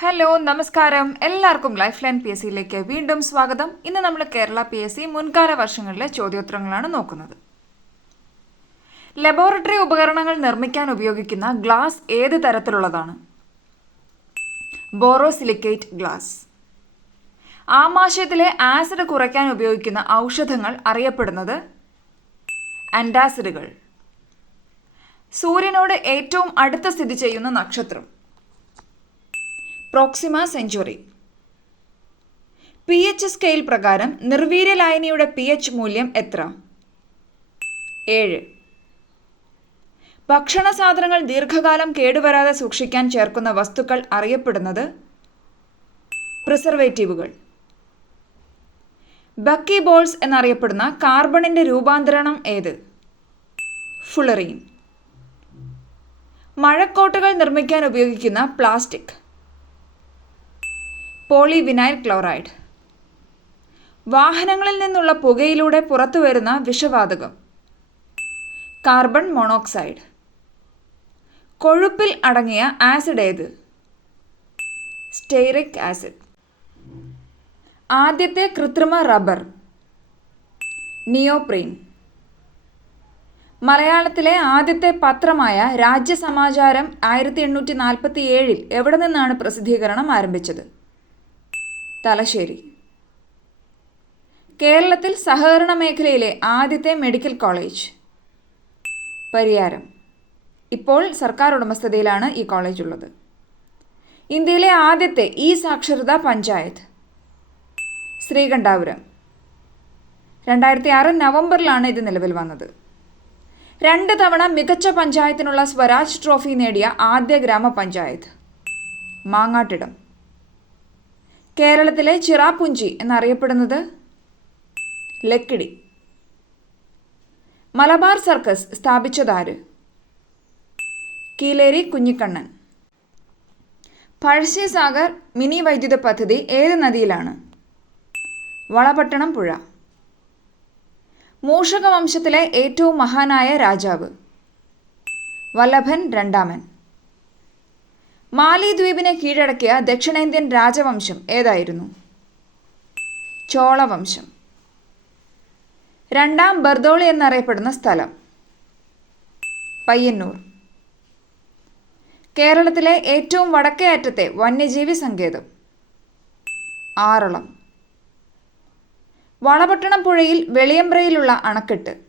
Hello നമസ്കാരം. എല്ലാവർക്കും life line P S സിയിലേക്ക് വീണ്ടും സ്വാഗതം. ഇന്ന് നമ്മൾ കേരള പി എസ് സി മുൻകാല വർഷങ്ങളിലെ ചോദ്യോത്തരങ്ങളാണ് നോക്കുന്നത്. ലബോറട്ടറി ഉപകരണങ്ങൾ നിർമ്മിക്കാൻ ഉപയോഗിക്കുന്ന ഗ്ലാസ് ഏത് തരത്തിലുള്ളതാണ്? ബോറോസിലിക്കേറ്റ് ഗ്ലാസ് ആമാശയത്തിലെ ആസിഡ് കുറയ്ക്കാൻ ഉപയോഗിക്കുന്ന ഔഷധങ്ങൾ അറിയപ്പെടുന്നത് ആന്റാസിഡുകൾ സൂര്യനോട് ഏറ്റവും അടുത്ത് സ്ഥിതി ചെയ്യുന്ന നക്ഷത്രം. Proxima Centauri. P H scale പ്രകാരം നിർവീര്യ ലായനിയുടെ പി എച്ച് മൂല്യം എത്ര? ഏഴ്. ഭക്ഷണ സാധനങ്ങൾ ദീർഘകാലം കേടുവരാതെ സൂക്ഷിക്കാൻ ചേർക്കുന്ന വസ്തുക്കൾ അറിയപ്പെടുന്നത് പ്രിസർവേറ്റീവുകൾ. ബക്കി ബോൾസ് എന്നറിയപ്പെടുന്ന കാർബണിന്റെ രൂപാന്തരണം ഏത്? ഫുളറീൻ. മഴക്കോട്ടകൾ നിർമ്മിക്കാൻ ഉപയോഗിക്കുന്ന പ്ലാസ്റ്റിക്. Polyvinyl chloride. വാഹനങ്ങളിൽ നിന്നുള്ള പുകയിലൂടെ പുറത്തുവരുന്ന വിഷവാതകം. Carbon monoxide. കൊഴുപ്പിൽ അടങ്ങിയ ആസിഡ് ഏത്? Stearic acid. ആദ്യത്തെ കൃത്രിമ റബ്ബർ. നിയോപ്രീൻ. മലയാളത്തിലെ ആദ്യത്തെ പത്രമായ രാജ്യസമാചാരം ആയിരത്തി എണ്ണൂറ്റി നാൽപ്പത്തി ഏഴിൽ എവിടെ നിന്നാണ് പ്രസിദ്ധീകരണം ആരംഭിച്ചത്? തലശ്ശേരി. കേരളത്തിൽ സഹകരണ മേഖലയിലെ ആദ്യത്തെ മെഡിക്കൽ കോളേജ്. പരിയാരം. ഇപ്പോൾ സർക്കാർ ഉടമസ്ഥതയിലാണ് ഈ കോളേജ് ഉള്ളത്. ഇന്ത്യയിലെ ആദ്യത്തെ ഇ സാക്ഷരതാ പഞ്ചായത്ത്. ശ്രീകണ്ഠാപുരം. രണ്ടായിരത്തി ആറ് നവംബറിലാണ് ഇത് നിലവിൽ വന്നത്. രണ്ട് തവണ മികച്ച പഞ്ചായത്തിനുള്ള സ്വരാജ് ട്രോഫി നേടിയ ആദ്യ ഗ്രാമപഞ്ചായത്ത്. മാങ്ങാട്ടിടം. കേരളത്തിലെ ചിറാപുഞ്ചി എന്നറിയപ്പെടുന്നത് ലക്കിടി. മലബാർ സർക്കസ് സ്ഥാപിച്ചതാര്? കീലേരി കുഞ്ഞിക്കണ്ണൻ. പഴശ്ശിസാഗർ മിനി വൈദ്യുത പദ്ധതി ഏത് നദിയിലാണ്? വളപട്ടണം പുഴ മൂഷക വംശത്തിലെ ഏറ്റവും മഹാനായ രാജാവ്. വല്ലഭൻ രണ്ടാമൻ. മാലിദ്വീപിനെ കീഴടക്കിയ ദക്ഷിണേന്ത്യൻ രാജവംശം ഏതായിരുന്നു? ചോളവംശം. രണ്ടാം ബർദോളി എന്നറിയപ്പെടുന്ന സ്ഥലം. പയ്യന്നൂർ. കേരളത്തിലെ ഏറ്റവും വടക്കേ അറ്റത്തെ വന്യജീവി സങ്കേതം. ആറളം. വളപട്ടണം പുഴയിൽ വെളിയമ്പ്രയിലുള്ള അണക്കെട്ട്.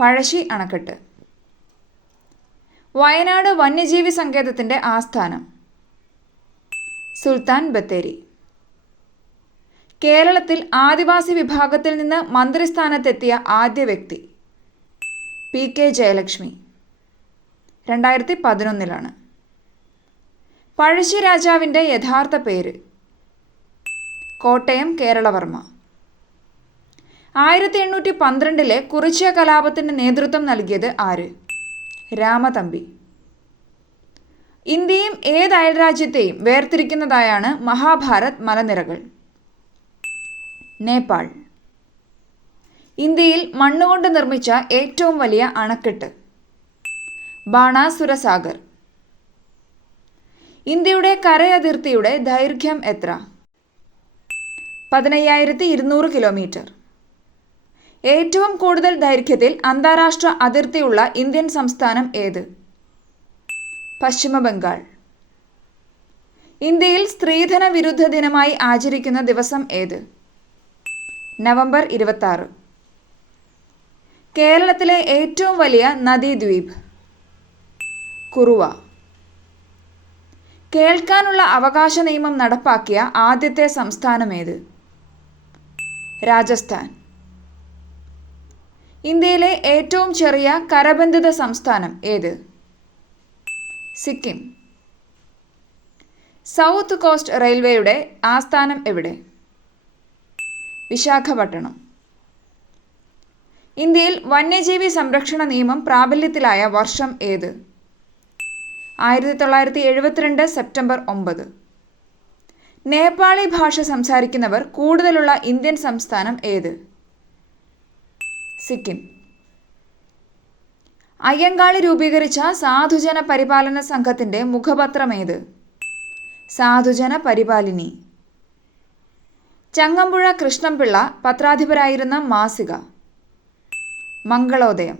പഴശ്ശി അണക്കെട്ട്. വയനാട് വന്യജീവി സങ്കേതത്തിന്റെ ആസ്ഥാനം. സുൽത്താൻ ബത്തേരി. കേരളത്തിൽ ആദിവാസി വിഭാഗത്തിൽ നിന്ന് മന്ത്രിസ്ഥാനത്തെത്തിയ ആദ്യ വ്യക്തി പി കെ ജയലക്ഷ്മി. രണ്ടായിരത്തി പതിനൊന്നിലാണ് പഴശ്ശി രാജാവിന്റെ യഥാർത്ഥ പേര് കോട്ടയം കേരളവർമ്മ. ആയിരത്തി എണ്ണൂറ്റി പന്ത്രണ്ടിലെ കുറിച്യ കലാപത്തിന് നേതൃത്വം നൽകിയത് ആര്? രാമതമ്പി. ഇന്ത്യയും ഏത് അയൽരാജ്യത്തെയും വേർതിരിക്കുന്നതായാണ് മഹാഭാരത് മലനിരകൾ. നേപ്പാൾ. ഇന്ത്യയിൽ മണ്ണുകൊണ്ട് നിർമ്മിച്ച ഏറ്റവും വലിയ അണക്കെട്ട്. ബാണാസുരസാഗർ. ഇന്ത്യയുടെ കരയതിർത്തിയുടെ ദൈർഘ്യം എത്ര? പതിനയ്യായിരത്തി ഇരുന്നൂറ് കിലോമീറ്റർ. ഏറ്റവും കൂടുതൽ ദൈർഘ്യത്തിൽ അന്താരാഷ്ട്ര അതിർത്തിയുള്ള ഇന്ത്യൻ സംസ്ഥാനം ഏത്? പശ്ചിമ ബംഗാൾ ഇന്ത്യയിൽ സ്ത്രീധന വിരുദ്ധ ദിനമായി ആചരിക്കുന്ന ദിവസം ഏത്? നവംബർ ഇരുപത്തി കേരളത്തിലെ ഏറ്റവും വലിയ നദീദ്വീപ്. കുറുവ. കേൾക്കാനുള്ള അവകാശ നിയമം നടപ്പാക്കിയ ആദ്യത്തെ സംസ്ഥാനമേത് രാജസ്ഥാൻ. ഇന്ത്യയിലെ ഏറ്റവും ചെറിയ കരബന്ധിത സംസ്ഥാനം ഏത്? സിക്കിം. സൗത്ത് കോസ്റ്റ് റെയിൽവേയുടെ ആസ്ഥാനം എവിടെ? വിശാഖപട്ടണം. ഇന്ത്യയിൽ വന്യജീവി സംരക്ഷണ നിയമം പ്രാബല്യത്തിലായ വർഷം ഏത്? ആയിരത്തി തൊള്ളായിരത്തി എഴുപത്തിരണ്ട് സെപ്റ്റംബർ ഒമ്പത്. നേപ്പാളി ഭാഷ സംസാരിക്കുന്നവർ കൂടുതലുള്ള ഇന്ത്യൻ സംസ്ഥാനം ഏത്? സിക്കിം. അയ്യങ്കാളി രൂപീകരിച്ച സാധുജന പരിപാലന സംഘത്തിന്റെ മുഖപത്രമേത്? സാധുജന പരിപാലിനി. ചങ്ങമ്പുഴ കൃഷ്ണൻപിള്ള പത്രാധിപരായിരുന്ന മാസിക. മംഗളോദയം.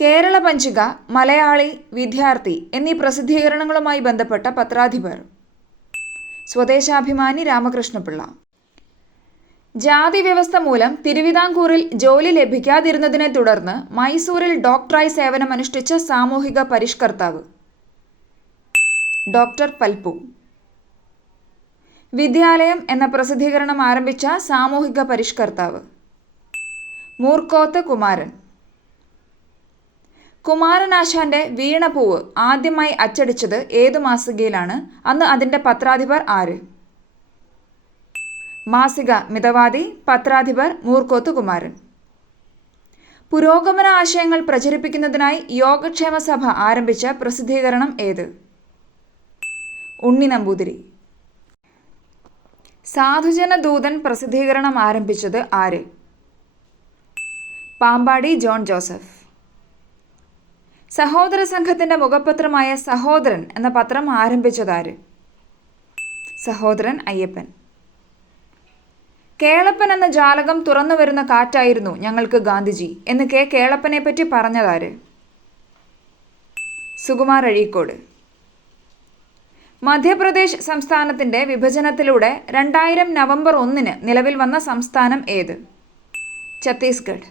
കേരള പഞ്ചിക മലയാളി വിദ്യാർത്ഥി എന്നീ പ്രസിദ്ധീകരണങ്ങളുമായി ബന്ധപ്പെട്ട പത്രാധിപർ. സ്വദേശാഭിമാനി രാമകൃഷ്ണപിള്ള ജാതി വ്യവസ്ഥ മൂലം തിരുവിതാംകൂറിൽ ജോലി ലഭിക്കാതിരുന്നതിനെ തുടർന്ന് മൈസൂരിൽ ഡോക്ടറായി സേവനമനുഷ്ഠിച്ച സാമൂഹിക പരിഷ്കർത്താവ്. ഡോക്ടർ പൽപ്പു. വിദ്യാലയം എന്ന പ്രസിദ്ധീകരണം ആരംഭിച്ച സാമൂഹിക പരിഷ്കർത്താവ്. മൂർക്കോത്ത് കുമാരൻ. കുമാരനാശാന്റെ വീണപൂവ് ആദ്യമായി അച്ചടിച്ചത് ഏതു മാസികയിലാണ് അന്ന് അതിന്റെ പത്രാധിപർ ആര്? മാസിക മിതവാദി പത്രാധിപർ മൂർക്കോത്ത് കുമാരൻ പുരോഗമന ആശയങ്ങൾ പ്രചരിപ്പിക്കുന്നതിനായി യോഗക്ഷേമ സഭ ആരംഭിച്ച പ്രസിദ്ധീകരണം ഏത്? ഉണ്ണി നമ്പൂതിരി സാധുജന ദൂതൻ പ്രസിദ്ധീകരണം ആരംഭിച്ചത് ആര്? Pampady John Joseph. സഹോദര സംഘത്തിന്റെ മുഖപത്രമായ സഹോദരൻ എന്ന പത്രം ആരംഭിച്ചതാര് സഹോദരൻ അയ്യപ്പൻ. കേളപ്പൻ എന്ന ജാലകം തുറന്നു വരുന്ന കാറ്റായിരുന്നു ഞങ്ങൾക്ക് ഗാന്ധിജി എന്ന് കെ കേളപ്പനെ പറ്റി പറഞ്ഞതാര്? സുകുമാർ അഴീക്കോട്. മധ്യപ്രദേശ് സംസ്ഥാനത്തിന്റെ വിഭജനത്തിലൂടെ രണ്ടായിരം നവംബർ ഒന്നിന് നിലവിൽ വന്ന സംസ്ഥാനം ഏത്? ഛത്തീസ്ഗഡ്.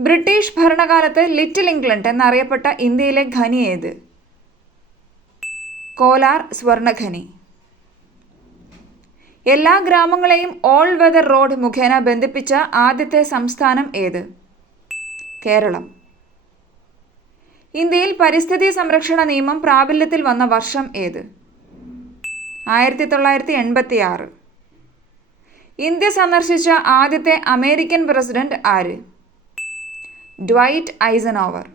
ബ്രിട്ടീഷ് ഭരണകാലത്ത് ലിറ്റിൽ ഇംഗ്ലണ്ട് എന്നറിയപ്പെട്ട ഇന്ത്യയിലെ ഖനി ഏത്? കോലാർ സ്വർണഖനി. എല്ലാ ഗ്രാമങ്ങളെയും ഓൾ വെതർ റോഡ് മുഖേന ബന്ധിപ്പിച്ച ആദ്യത്തെ സംസ്ഥാനം ഏത്? കേരളം. ഇന്ത്യയിൽ പരിസ്ഥിതി സംരക്ഷണ നിയമം പ്രാബല്യത്തിൽ വന്ന വർഷം ഏത്? ആയിരത്തി തൊള്ളായിരത്തി എൺപത്തി ആറ് ഇന്ത്യ സന്ദർശിച്ച ആദ്യത്തെ അമേരിക്കൻ പ്രസിഡന്റ് ആര്? ഡ്വൈറ്റ് ഐസനോവർ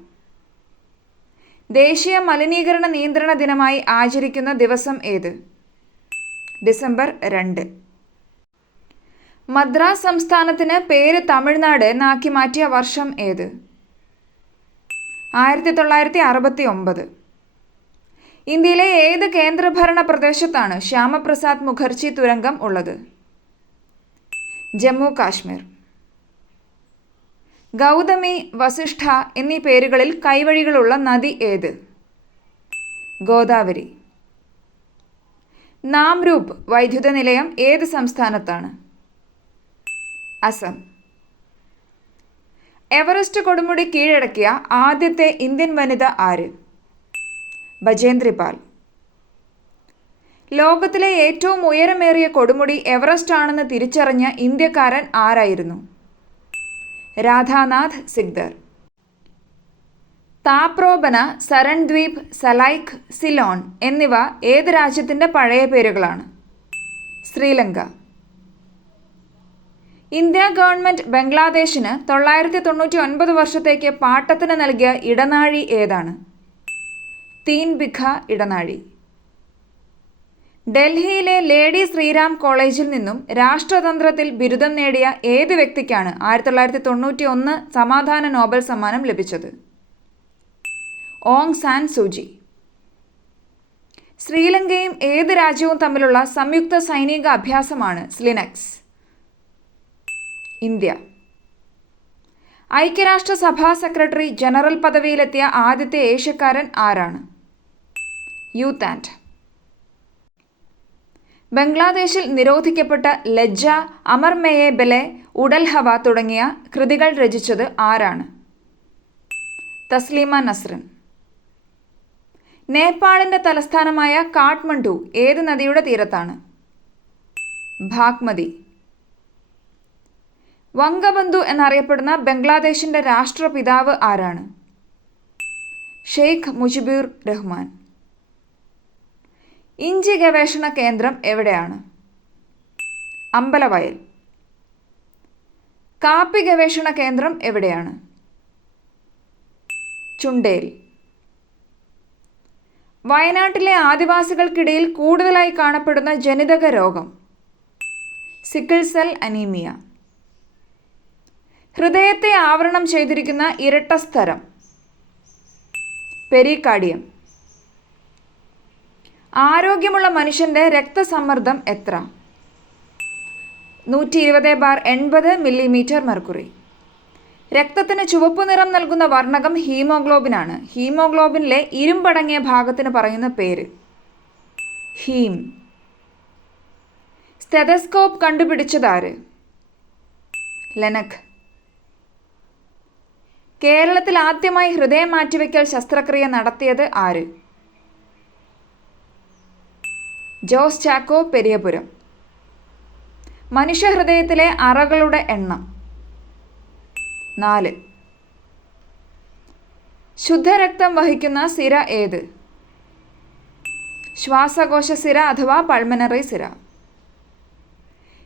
ദേശീയ മലിനീകരണ നിയന്ത്രണ ദിനമായി ആചരിക്കുന്ന ദിവസം ഏത്? ഡിസംബർ രണ്ട്. മദ്രാസ് സംസ്ഥാനത്തിന് പേര് തമിഴ്നാട് എന്നാക്കി മാറ്റിയ വർഷം ഏത്? ആയിരത്തി തൊള്ളായിരത്തി അറുപത്തി ഒമ്പത് ഇന്ത്യയിലെ ഏത് കേന്ദ്രഭരണ പ്രദേശത്താണ് ശ്യാമപ്രസാദ് മുഖർജി തുരങ്കം ഉള്ളത്? ജമ്മു കാശ്മീർ. ഗൗതമി വസിഷ്ഠ എന്നീ പേരുകളിൽ കൈവഴികളുള്ള നദി ഏത്? ഗോദാവരി. നാംരൂപ് വൈദ്യുത നിലയം ഏത് സംസ്ഥാനത്താണ്? അസം. എവറസ്റ്റ് കൊടുമുടി കീഴടക്കിയ ആദ്യത്തെ ഇന്ത്യൻ വനിത ആര്? ബജേന്ദ്രിപാൽ. ലോകത്തിലെ ഏറ്റവും ഉയരമേറിയ കൊടുമുടി എവറസ്റ്റ് ആണെന്ന് തിരിച്ചറിഞ്ഞ ഇന്ത്യക്കാരൻ ആരായിരുന്നു? രാധാനാഥ് സിഗ്ദർ. താപ്രോബന സരൺദ്വീപ് സലൈഖ് സിലോൺ എന്നിവ ഏത് രാജ്യത്തിന്റെ പഴയ പേരുകളാണ്? ശ്രീലങ്ക. ഇന്ത്യ ഗവൺമെന്റ് ബംഗ്ലാദേശിന് തൊള്ളായിരത്തി തൊണ്ണൂറ്റി ഒൻപത് വർഷത്തേക്ക് പാട്ടത്തിന് നൽകിയ ഇടനാഴി ഏതാണ്? തീൻ ബിഖ ഇടനാഴി. ഡൽഹിയിലെ ലേഡി ശ്രീറാം കോളേജിൽ നിന്നും രാഷ്ട്രതന്ത്രത്തിൽ ബിരുദം നേടിയ ഏത് വ്യക്തിക്കാണ് ആയിരത്തി തൊള്ളായിരത്തി തൊണ്ണൂറ്റി ഒന്ന് സമാധാന നോബൽ സമ്മാനം ലഭിച്ചത്? ഓങ് സാൻ സൂചി ശ്രീലങ്കയും ഏത് രാജ്യവും തമ്മിലുള്ള സംയുക്ത സൈനിക അഭ്യാസമാണ് സ്ലിനക്സ്. ഇന്ത്യ. ഐക്യരാഷ്ട്രസഭാ സെക്രട്ടറി ജനറൽ പദവിയിലെത്തിയ ആദ്യത്തെ ഏഷ്യക്കാരൻ ആരാണ്? U Thant. ബംഗ്ലാദേശിൽ നിരോധിക്കപ്പെട്ട ലജ്ജ അമർ ബലെ ഉടൽഹവ തുടങ്ങിയ കൃതികൾ രചിച്ചത് ആരാണ്? തസ്ലീമ നസ്രൻ. നേപ്പാളിന്റെ തലസ്ഥാനമായ കാഠ്മണ്ഡു ഏത് നദിയുടെ തീരത്താണ്? ഭാഗ്മതി. വംഗബന്ധു എന്നറിയപ്പെടുന്ന ബംഗ്ലാദേശിന്റെ രാഷ്ട്രപിതാവ് ആരാണ്? ഷെയ്ഖ് മുജിബുർ റഹ്മാൻ. ഇഞ്ചി ഗവേഷണ കേന്ദ്രം എവിടെയാണ്? അമ്പലവയൽ. കാപ്പി ഗവേഷണ കേന്ദ്രം എവിടെയാണ്? ചുണ്ടേൽ. വയനാട്ടിലെ ആദിവാസികൾക്കിടയിൽ കൂടുതലായി കാണപ്പെടുന്ന ജനിതക രോഗം. Sickle cell anaemia. ഹൃദയത്തെ ആവരണം ചെയ്തിരിക്കുന്ന ഇരട്ട സ്ഥലം പെരിക്കാർഡിയം ആരോഗ്യമുള്ള മനുഷ്യന്റെ രക്തസമ്മർദ്ദം എത്ര? നൂറ്റി ഇരുപത് ബാർ എൺപത് മില്ലിമീറ്റർ മെർക്കുറി. രക്തത്തിന് ചുവപ്പ് നിറം നൽകുന്ന വർണകം ഹീമോഗ്ലോബിനാണ്. ഹീമോഗ്ലോബിനിലെ ഇരുമ്പടങ്ങിയ ഭാഗത്തിന് പറയുന്ന പേര്. ഹീം. സ്റ്റെതസ്കോപ്പ് കണ്ടുപിടിച്ചതാര് ലെനക് കേരളത്തിൽ ആദ്യമായി ഹൃദയം മാറ്റിവെക്കൽ ശസ്ത്രക്രിയ നടത്തിയത് ആര്? ജോസ് ചാക്കോ പെരിയപുരം. മനുഷ്യഹൃദയത്തിലെ അറകളുടെ എണ്ണം. നാല്. ശുദ്ധരക്തം വഹിക്കുന്ന സിര ഏത്? ശ്വാസകോശ സിര അഥവാ പൾമനറി സിര.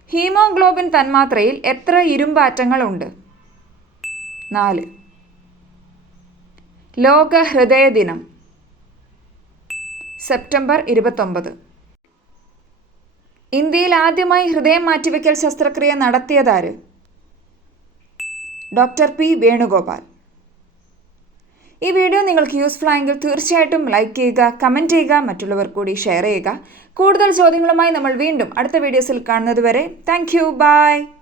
ഹീമോഗ്ലോബിൻ തന്മാത്രയിൽ എത്ര ഇരുമ്പാറ്റങ്ങളുണ്ട് നാല്. ലോക ഹൃദയ ദിനം സെപ്റ്റംബർ ഇരുപത്തൊമ്പത്. ഇന്ത്യയിൽ ആദ്യമായി ഹൃദയം മാറ്റിവെക്കൽ ശസ്ത്രക്രിയ നടത്തിയതാര്? Doctor P Venugopal. ഈ വീഡിയോ നിങ്ങൾക്ക് യൂസ്ഫുൾ ആയെങ്കിൽ തീർച്ചയായിട്ടും ലൈക്ക് ചെയ്യുക കമന്റ് ചെയ്യുക മറ്റുള്ളവർ കൂടി ഷെയർ ചെയ്യുക. കൂടുതൽ ചോദ്യങ്ങളുമായി നമ്മൾ വീണ്ടും അടുത്ത വീഡിയോസിൽ കാണുന്നതുവരെ താങ്ക് യു ബൈ